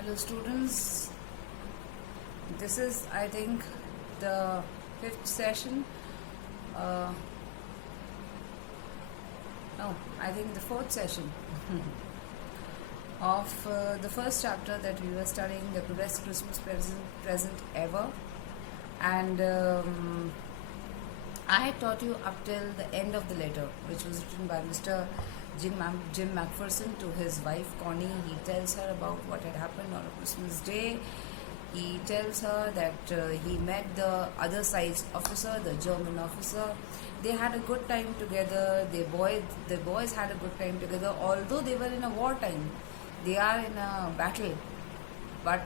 Hello students, this is I think the fifth session, uh, no I think the fourth session of the first chapter that we were studying, the best Christmas present ever. And I had taught you up till the end of the letter, which was written by Mr. Jim Macpherson to his wife Connie. He tells her about what had happened on a Christmas day. He tells her that he met the other side's officer, the German officer. They had a good time together. The boys had a good time together. Although they were in a wartime, they are in a battle, but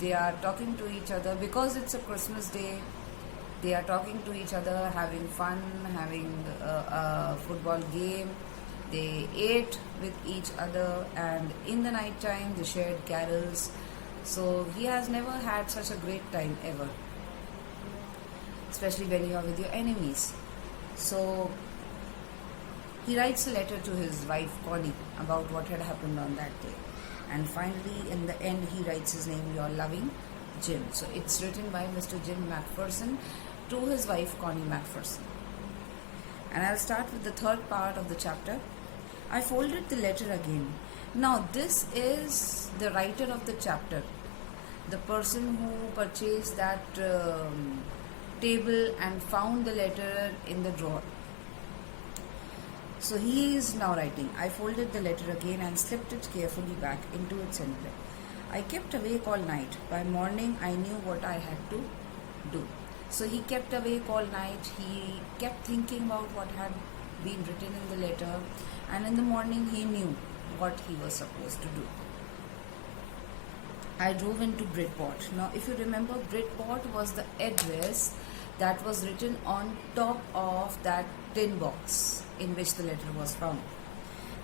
they are talking to each other because it's a Christmas day. They are talking to each other, having fun, having a football game. They ate with each other, and in the night time they shared carols. So he has never had such a great time ever, especially when you are with your enemies. So he writes a letter to his wife Connie about what had happened on that day. And finally, in the end, he writes his name, Your Loving Jim. So it's written by Mr. Jim Macpherson to his wife Connie Macpherson. And I'll start with the third part of the chapter. I folded the letter again. Now this is the writer of the chapter, the person who purchased that table and found the letter in the drawer. So he is now writing, I folded the letter again and slipped it carefully back into its envelope. I kept awake all night. By morning I knew what I had to do. So he kept awake all night. He kept thinking about what had been written in the letter, and in the morning he knew what he was supposed to do. I drove into Bridport. Now if you remember, Bridport was the address that was written on top of that tin box in which the letter was found,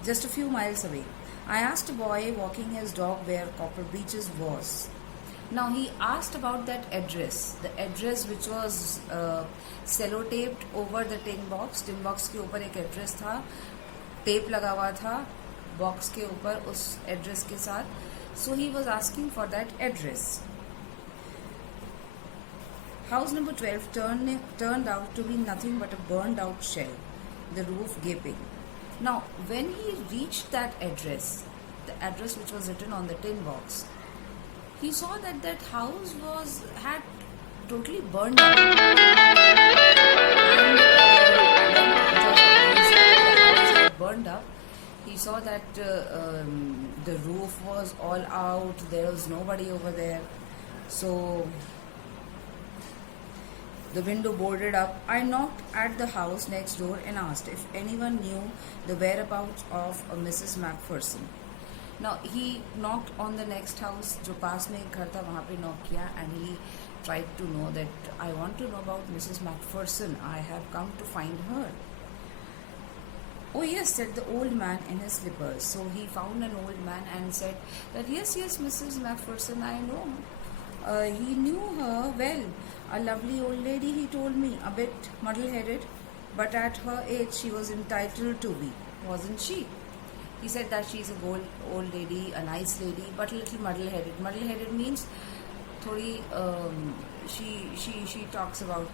just a few miles away. I asked a boy walking his dog where Copper Beaches was. Now he asked about that address, the address which was sellotaped over the tin box. Tin box के ऊपर एक address था, tape लगा हुआ था box के ऊपर उस address के साथ. So he was asking for that address. House number 12 turned out to be nothing but a burned out shell, the roof gaping. Now, when he reached that address, the address which was written on the tin box, he saw that that house had totally burned up. And burned up. He saw that the roof was all out. There was nobody over there. So the window boarded up. I knocked at the house next door and asked if anyone knew the whereabouts of a Mrs. Macpherson. Now he knocked on the next house, जो पास में एक घर था वहाँ पे knock किया, and he tried to know that I want to know about Mrs. Macpherson. I have come to find her. Oh yes, said the old man in his slippers. So he found an old man and said that yes, Mrs. Macpherson, I know. He knew her well. A lovely old lady, he told me, a bit muddle-headed, but at her age she was entitled to be, wasn't she? He said that she's a old lady, a nice lady, but a little muddle-headed. Muddle-headed means thodi, she talks about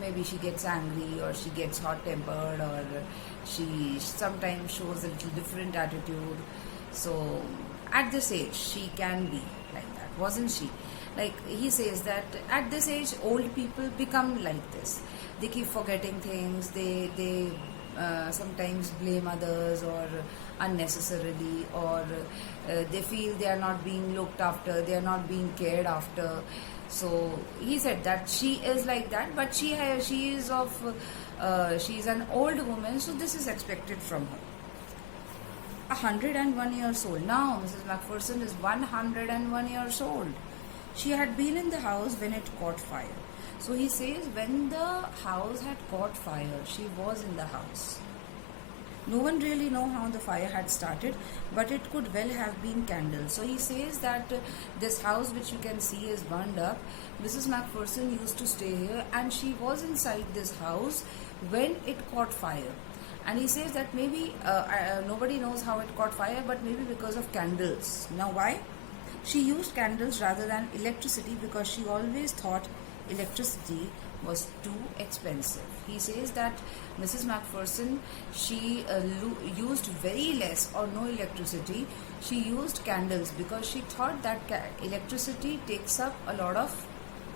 maybe she gets angry, or she gets hot-tempered, or she sometimes shows a little different attitude. So at this age she can be like that, wasn't she? Like he says that at this age old people become like this. They keep forgetting things. They sometimes blame others or unnecessarily, or they feel they are not being looked after, they are not being cared after. So he said that she is like that, but she is an old woman, so this is expected from her. 101 years old. Now Mrs. Macpherson is 101 years old. She had been in the house when it caught fire. So he says when the house had caught fire, she was in the house. No one really know how the fire had started, but it could well have been candles. So he says that this house which you can see is burned up. Mrs. Macpherson used to stay here, and she was inside this house when it caught fire. And he says that maybe nobody knows how it caught fire, but maybe because of candles. Now, why? She used candles rather than electricity because she always thought electricity was too expensive. He says that Mrs. Macpherson, she used very less or no electricity. She used candles because she thought that electricity takes up a lot of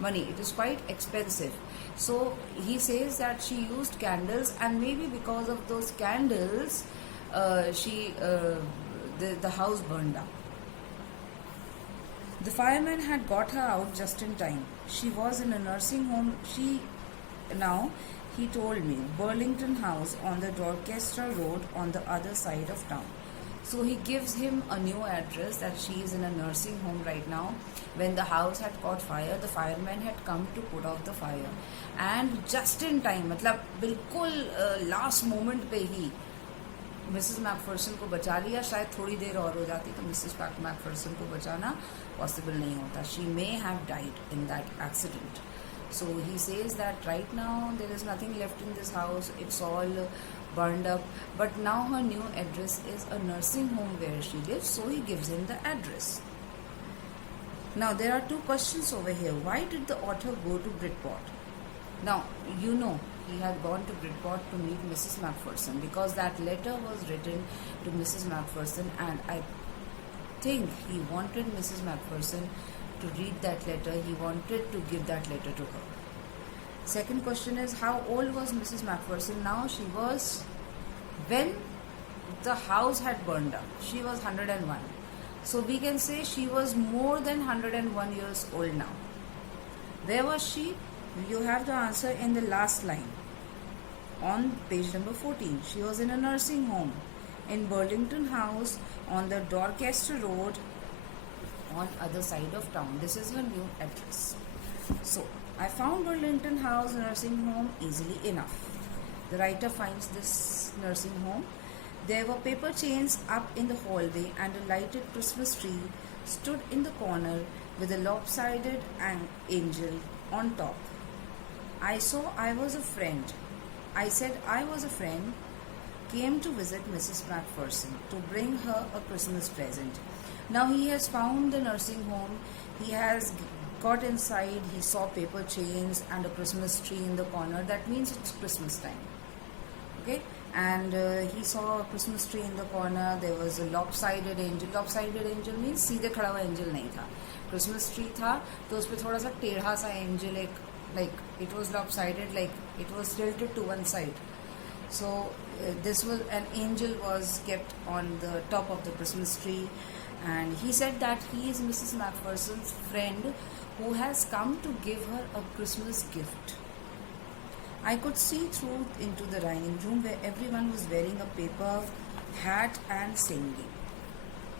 money. It is quite expensive. So he says that she used candles, and maybe because of those candles, the house burned down. The fireman had got her out just in time. She was in a nursing home. He told me, Burlington House on the Dorchester Road on the other side of town. So he gives him a new address that she is in a nursing home right now. When the house had caught fire, the firemen had come to put out the fire. And just in time, मतलब बिल्कुल last moment पे ही Mrs Macpherson को बचा लिया. शायद थोड़ी देर और हो जाती तो मिसेस मैकफर्सन को बचाना पॉसिबल नहीं होता. She may have died in that accident. So he says that right now there is nothing left in this house. It's all burned up. But now her new address is a nursing home where she lives. So he gives him the address. Now there are two questions over here. Why did the author go to Bridport? Now you know he had gone to Bridport to meet Mrs. Macpherson because that letter was written to Mrs. Macpherson, and I think he wanted Mrs. Macpherson to read that letter. He wanted to give that letter to her. Second question is, how old was Mrs. Macpherson? Now she was, when the house had burned down, she was 101. So we can say she was more than 101 years old now. Where was she? You have the answer in the last line on page number 14. She was in a nursing home in Burlington House on the Dorchester Road on other side of town. This is her new address. So I found Burlington House nursing home easily enough. The writer finds this nursing home. There were paper chains up in the hallway, and a lighted Christmas tree stood in the corner with a lopsided angel on top. I said I was a friend, came to visit Mrs. Macpherson to bring her a Christmas present. Now he has found the nursing home. He has got inside. He saw paper chains and a Christmas tree in the corner. That means it's Christmas time. Okay? And he saw a Christmas tree in the corner. There was a lopsided angel. Lopsided angel means सीधे खड़ा हुआ angel नहीं था. Christmas tree था तो उस पे थोड़ा सा टेढ़ा सा angel like it was lopsided, like it was tilted to one side. So this was an angel was kept on the top of the Christmas tree, and he said that he is Mrs. Macpherson's friend who has come to give her a Christmas gift. I could see through into the dining room where everyone was wearing a paper hat and singing.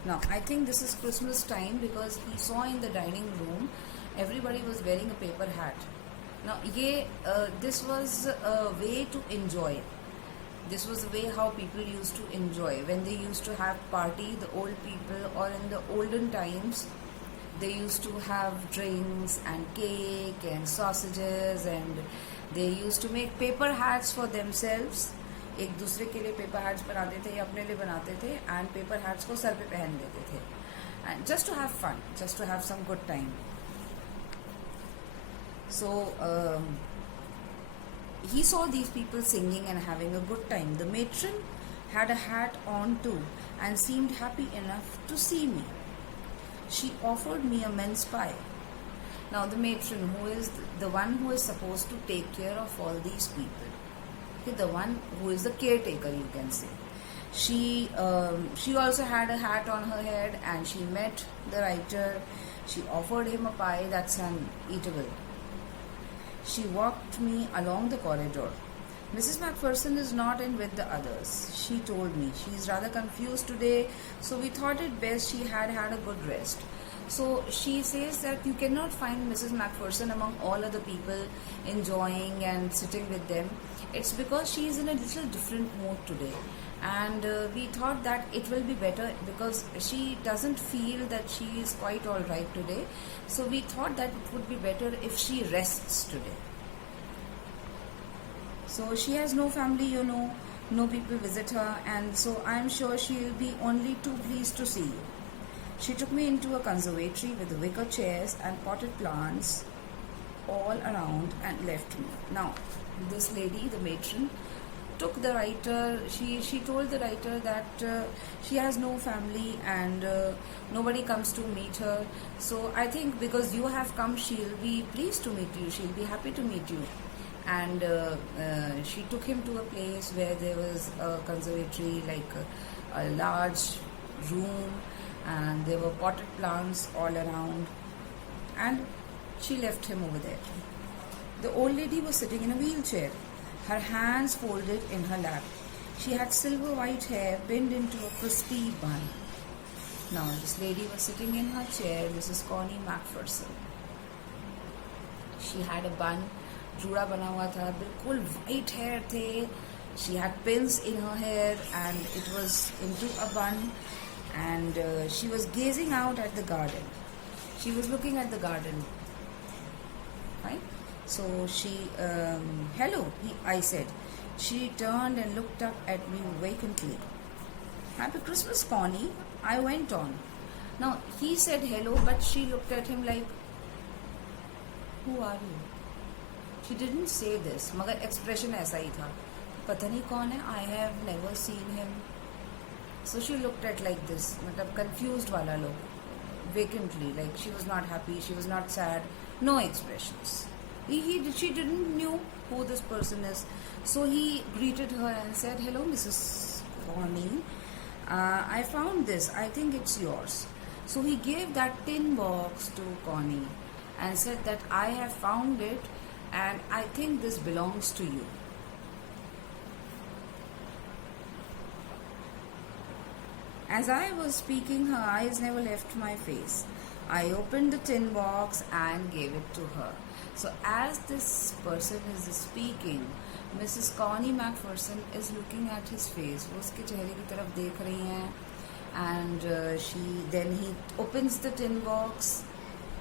Now I think this is Christmas time because he saw in the dining room everybody was wearing a paper hat. Now this was a way to enjoy. This was the way how people used to enjoy. When they used to have party, the old people, or in the olden times, they used to have drinks and cake and sausages, and they used to make paper hats for themselves. एक दूसरे के लिए paper hats बनाते थे या अपने लिए बनाते थे, एंड पेपर हैट्स को सर पे पहन लेते थे, and just to have fun, just to have some good time. So he saw these people singing and having a good time. The matron had a hat on too and seemed happy enough to see me. She offered me a mince pie. Now the matron, who is the one who is supposed to take care of all these people, okay, the one who is the caretaker, you can say, she also had a hat on her head, and she met the writer. She offered him a pie that's uneatable. She walked me along the corridor. Mrs. Macpherson is not in with the others, she told me. She is rather confused today, so we thought it best she had a good rest. So she says that you cannot find Mrs. Macpherson among all other people enjoying and sitting with them. It's because she is in a little different mood today. And we thought that it will be better because she doesn't feel that she is quite all right today. So we thought that it would be better if she rests today. So she has no family, No people visit her, and so I'm sure she'll be only too pleased to see you. She took me into a conservatory with wicker chairs and potted plants all around and left me. Now, this lady, the matron, took the writer. She told the writer that she has no family and nobody comes to meet her. So I think because you have come, she'll be pleased to meet you. She'll be happy to meet you. And she took him to a place where there was a conservatory, like a large room, and there were potted plants all around. And she left him over there. The old lady was sitting in a wheelchair, her hands folded in her lap. She had silver white hair pinned into a crispy bun. Now, this lady was sitting in her chair, Mrs. Connie Macpherson. She had a bun, जूड़ा बना हुआ था, बिल्कुल white hair थे. She had pins in her hair and it was into a bun, and she was gazing out at the garden. She was looking at the garden. Right? So she, hello, I said. She turned and looked up at me vacantly. Happy Christmas, Connie, I went on. Now, he said hello, but she looked at him like, who are you? She didn't say this, मगर expression ऐसा ही था. पता नहीं कौन है, I have never seen him. So she looked at like this, मतलब confused वाला look, vacantly, like she was not happy, she was not sad, no expressions. She didn't knew who this person is. So he greeted her and said, hello, Mrs. Connie. I found this. I think it's yours. So he gave that tin box to Connie and said that I have found it and I think this belongs to you. As I was speaking, her eyes never left my face. I opened the tin box and gave it to her. So as this person is speaking, Mrs. Connie Macpherson is looking at his face. वो उसके चेहरे की तरफ देख रही हैं, and he opens the tin box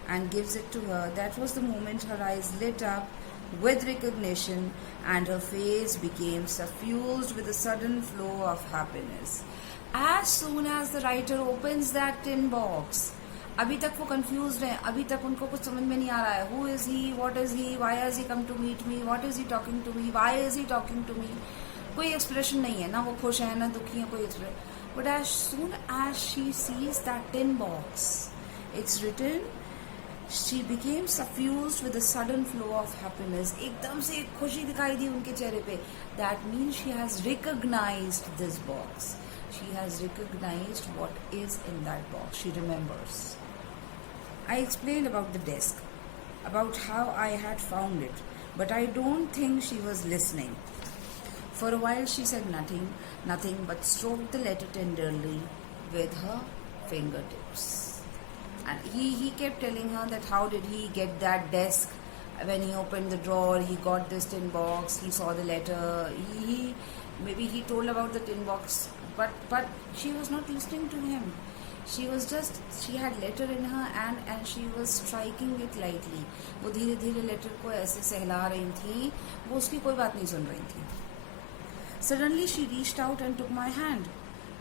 and gives it to her. That was the moment her eyes lit up with recognition and her face became suffused with a sudden flow of happiness. As soon as the writer opens that tin box, अभी तक वो confused हैं, अभी तक उनको कुछ समझ में नहीं आ रहा है. Who is he? What is he? Why has he come to meet me? What is he talking to me? Why is he talking to me? कोई expression नहीं है, ना वो खुश है ना दुखी है, कोई expression. But as soon as she sees that tin box, it's written, she became suffused with a sudden flow of happiness. एकदम से एक खुशी दिखाई दी उनके चेहरे पे. That means she has recognized this box. She has recognized what is in that box. She remembers. I explained about the desk, about how I had found it, but I don't think she was listening. For a while she said nothing but stroked the letter tenderly with her fingertips. And he kept telling her that how did he get that desk. When he opened the drawer, he got this tin box, he saw the letter, maybe he told about the tin box, but she was not listening to him. She had letter in her and she was striking it lightly. वो धीरे धीरे letter को ऐसे सहला रही थी, वो उसकी कोई बात नहीं सुन रही थी. Suddenly she reached out and took my hand.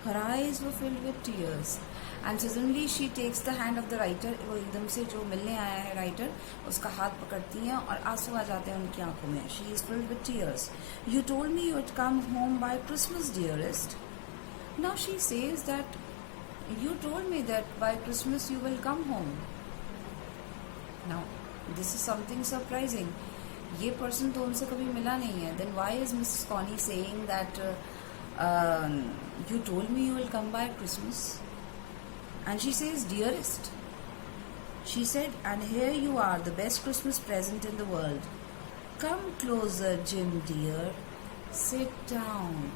Her eyes were filled with tears. And suddenly she takes the hand of the writer. वो एकदम से जो मिलने आया है writer, उसका हाथ पकड़ती हैं और आंसू आ जाते हैं उनकी आंखों में. She is filled with tears. You told me you would come home by Christmas, dearest. Now she says that you told me that by Christmas you will come home. Now this is something surprising. ये person तो उनसे कभी मिला नहीं है. Then why is Mrs. Connie saying that you told me you will come by Christmas? And she says, dearest. She said, and here you are, the best Christmas present in the world. Come closer, Jim dear. Sit down.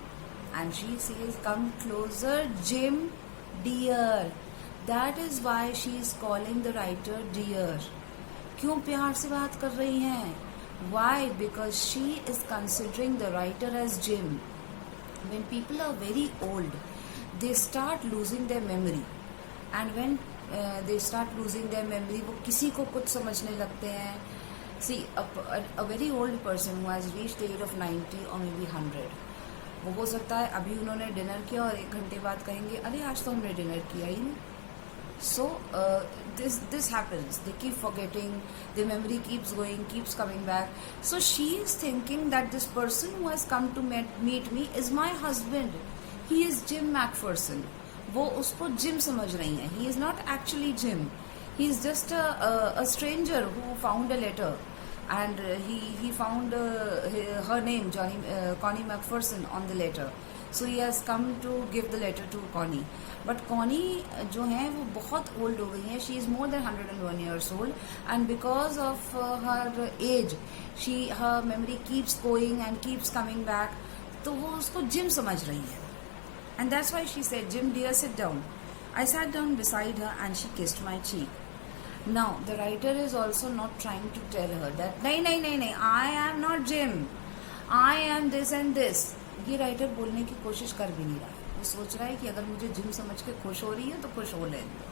And she says, come closer, Jim dear. That is why she is calling the writer dear. क्यों प्यार से बात कर रही हैं? Why? Because she is considering the writer as Jim. When people are very old, they start losing their memory. And when they start losing their memory, वो किसी को कुछ समझने लगते हैं. See, a very old person who has reached the age of 90 or maybe 100, वो हो सकता है अभी उन्होंने डिनर किया और 1 घंटे बाद कहेंगे अरे आज तो हमने डिनर किया ही नहीं. So this happens. They keep forgetting. The memory keeps going, keeps coming back. So she is thinking that this person who has come to meet me is my husband. He is Jim McPherson. वो उसको Jim समझ रही है. He is not actually Jim. He is just a stranger who found a letter, and he found her name, Connie McPherson, on the letter. So he has come to give the letter to Connie. But Connie जो है वो बहुत old हो गई है. She is more than 101 years old, and because of her age her memory keeps going and keeps coming back. तो वो उसको जिम समझ रही है. And that's why she said, Jim dear sit down. I sat down beside her and she kissed my cheek. Now the writer is also not trying to tell her that नहीं नहीं नहीं नहीं, I am not gym, I am this and this. ये writer बोलने की कोशिश कर भी नहीं रहा है. वो सोच रहा है कि अगर मुझे जिम समझ के खुश हो रही है तो खुश हो लेंगे.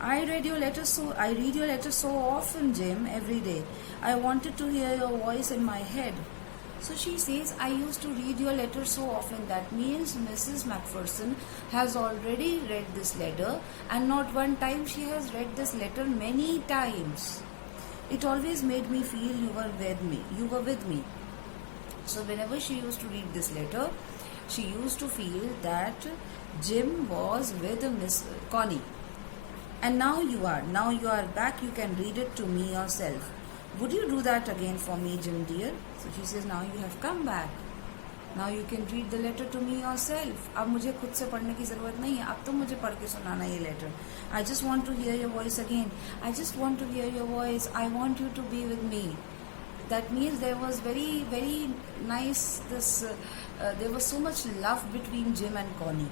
I read your letter so often, Jim, every day. I wanted to hear your voice in my head. So she says, I used to read your letter so often. That means Mrs. McPherson has already read this letter, and not one time. She has read this letter many times. It always made me feel you were with me. So whenever she used to read this letter, she used to feel that Jim was with Miss Connie. And now you are back. You can read it to me yourself. Would you do that again for me, Jim dear? So she says, now you have come back. Now you can read the letter to me yourself. अब मुझे खुद से पढ़ने की ज़रूरत नहीं है. अब तो मुझे पढ़ के सुनाना ये letter. I just want to hear your voice again. I just want to hear your voice. I want you to be with me. That means there was very, very nice, there was so much love between Jim and Connie.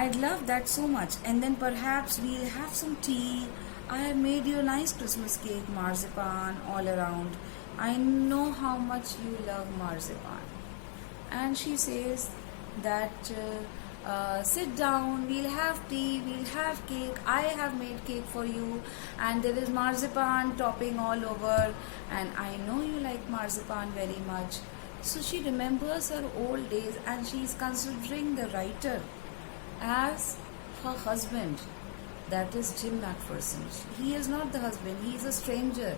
I love that so much. And then perhaps we'll have some tea. I have made you a nice Christmas cake, marzipan all around. I know how much you love marzipan. And she says that sit down, we'll have tea, we'll have cake. I have made cake for you, and there is marzipan topping all over, and I know you like marzipan very much. So she remembers her old days, and she is considering the writer as her husband. That is Jim McPherson. He is not the husband, he is a stranger.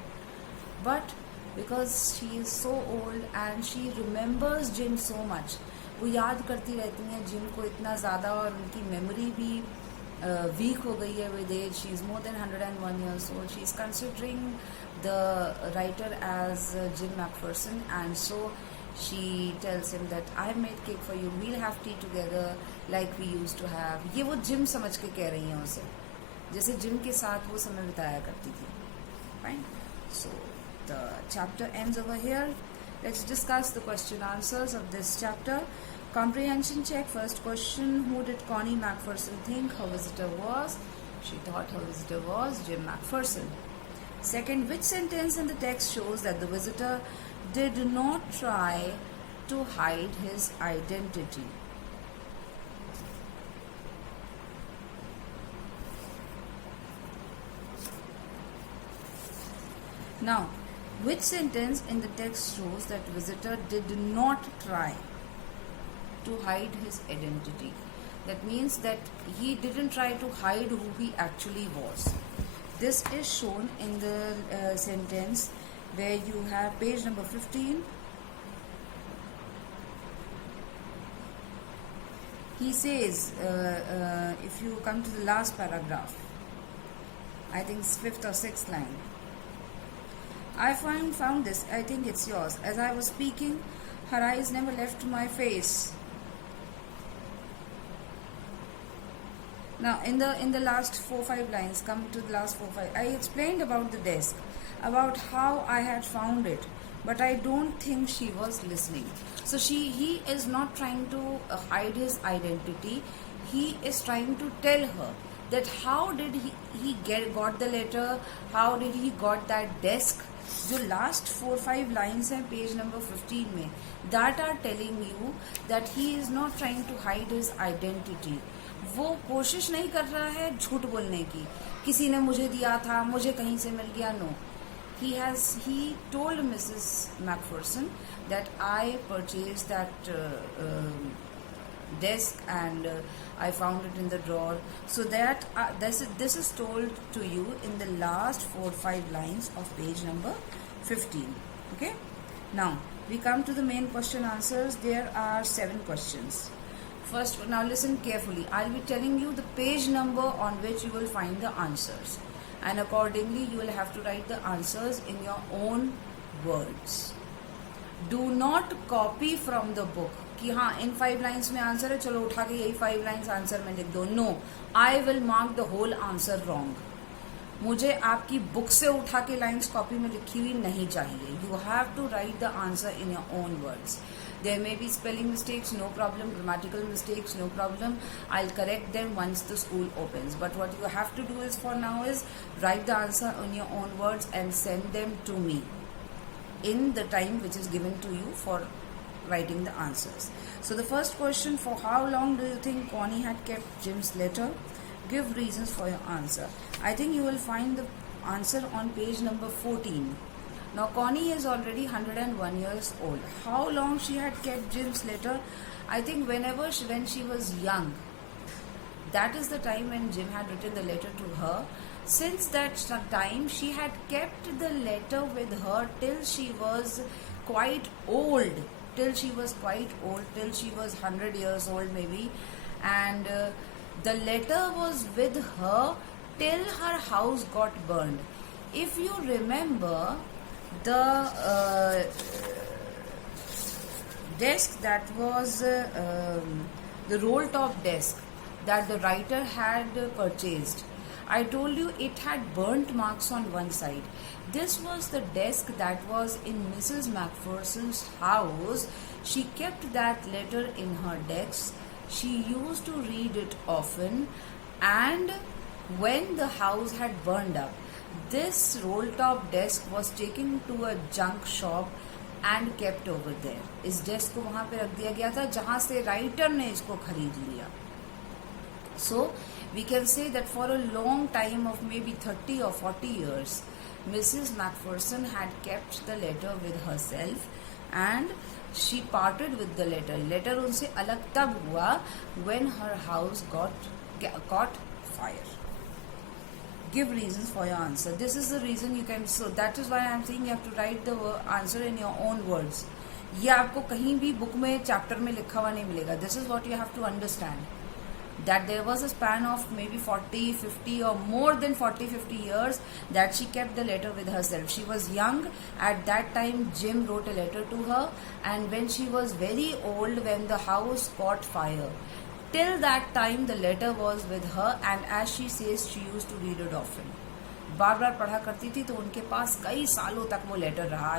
But because she is so old and she remembers Jim so much, वो याद करती रहती हैं gym को इतना ज़्यादा, और उनकी मेमोरी भी वीक हो गई है with age. She is more than 101 years old. She is considering the writer as Jim McPherson, and so she tells him that I made cake for you, we'll have tea together like we used to have. ये वो gym समझ के कह रही हैं उसे, जैसे gym के साथ वो समय बिताया करती थी. Fine. So the chapter ends over here. Let's discuss the question answers of this chapter. Comprehension check. First question, who did Connie McPherson think her visitor was? She thought her visitor was Jim McPherson. Second, which sentence in the text shows that the visitor did not try to hide his identity? Now, which sentence in the text shows that visitor did not try to hide his identity? That means that he didn't try to hide who he actually was. This is shown in the sentence where you have page number 15. He says, if you come to the last paragraph, I think it's 5th or 6th line. I found this, I think it's yours. As I was speaking, her eyes never left my face. Now, in the last 4-5 lines, come to the last 4-5, I explained about the desk, about how I had found it, but I don't think she was listening. So he is not trying to hide his identity. He is trying to tell her that how did he got the letter, how did he got that desk. जो last 4-5 lines हैं page number 15 में, that are telling you that he is not trying to hide his identity. वो कोशिश नहीं कर रहा है झूठ बोलने की, किसी ने मुझे दिया था, मुझे कहीं से मिल गया. No, he told Mrs. McPherson that I purchased that desk and I found it in the drawer. So that this is told to you in the last 4-5 lines of page number 15. Okay. Now we come to the main question answers. There are 7 questions. First, now listen carefully. I'll be telling you the page number on which you will find the answers, and accordingly you will have to write the answers in your own words. Do not copy from the book कि हाँ इन 5 lines में answer है, चलो उठा के यही 5 lines answer में लिख दो. No, I will mark the whole answer wrong. मुझे आपकी बुक से उठा के लाइन्स कॉपी में लिखी हुई नहीं चाहिए. You have to write the answer in your own words. There may be spelling mistakes, no problem. Grammatical mistakes, no problem. I'll correct them once the school opens. But what you have to do is for now is write the answer in your own words and send them to me in the time which is given to you for writing the answers. So the first question, for how long do you think Connie had kept Jim's letter? Give reasons for your answer. I think you will find the answer on page number 14. Now Connie is already 101 years old. How long she had kept Jim's letter? I think when she was young, that is the time when Jim had written the letter to her. Since that time, she had kept the letter with her till she was quite old. Till she was 100 years old maybe. And the letter was with her till her house got burned. If you remember, the desk that was the roll top desk that the writer had purchased, I told you it had burnt marks on one side. This was the desk that was in Mrs. Macpherson's house. She kept that letter in her desk. She used to read it often, and when the house had burned up, this roll top desk was taken to a junk shop and kept over there. इस desk को वहाँ पे रख दिया गया था जहाँ से writer ने इसको खरीद लिया. So we can say that for a long time of maybe 30 or 40 years, Mrs. Macpherson had kept the letter with herself and she parted with the letter. Letter उनसे अलग तब हुआ when her house caught fire. Give reasons for your answer. This is the reason you can. So that is why I am saying you have to write the answer in your own words. ये आपको कहीं भी book में chapter में लिखा हुआ नहीं मिलेगा. This is what you have to understand. That there was a span of maybe 40, 50 or more than 40, 50 years that she kept the letter with herself. She was young. At that time, Jim wrote a letter to her. And when she was very old, when the house caught fire, till that time the letter was with her, and as she says, she used to read it often. बार बार पढ़ा करती थी तो उनके पास कई सालों तक वो letter रहा.